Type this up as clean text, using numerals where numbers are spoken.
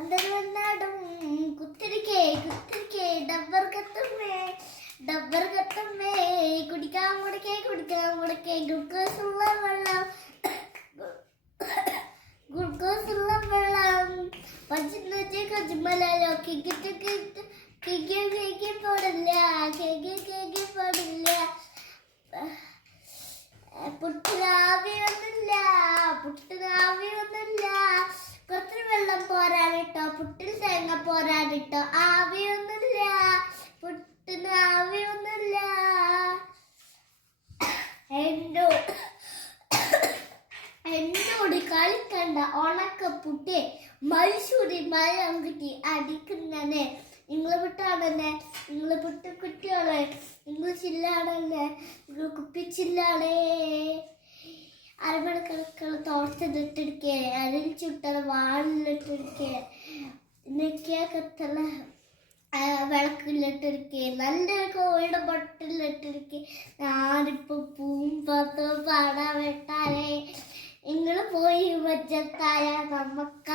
പന്തലും കുത്തിരിക്കേ കുത്തിരിക്കേ ഡബ്ബർ കത്തമ്മേ കുടിക്കാൻ മുടക്കേ ഗ്ലൂക്കോസ് ഉള്ള വെള്ളം പച്ചിന്ന് കൊച്ചുമലോ കേക്ക് പോടില്ല പുട്ടിനാവിയൊന്നുമില്ല കുറച്ച് വെള്ളം പോരാനിട്ടോ പുട്ടിൽ തേങ്ങ പോരാനിട്ടോ ആവിയൊന്നുമില്ല പുട്ടിന് ആവിയൊന്നുമില്ല എന്നോട് കളിക്കണ്ട ഉണക്കപ്പുട്ടേ മൈസൂരി മലംകുട്ടി അടിക്കുന്നനെ നിങ്ങൾ വിട്ടാണല്ലേ നിങ്ങൾ കുട്ടികളെ നിങ്ങൾ ചില്ലാണല്ലേ നിങ്ങൾ കുപ്പിച്ചില്ലാണേ അരമണിക്കണക്കുള്ള തോട്ടത്തിലിട്ടെടുക്കേ അരിൽ ചുട്ടത് വാളിലിട്ടെടുക്കേ നെക്കിയാക്കത്തുള്ള വിളക്കിലിട്ടെടുക്കേ നല്ല കോഴിയുടെ ബൊട്ടിലിട്ടെടുക്കേ ഞാനിപ്പോ പൂമ്പത്തോ പാടാൻ വെട്ടാനേ നിങ്ങൾ പോയി വച്ചത്തായ നമുക്ക്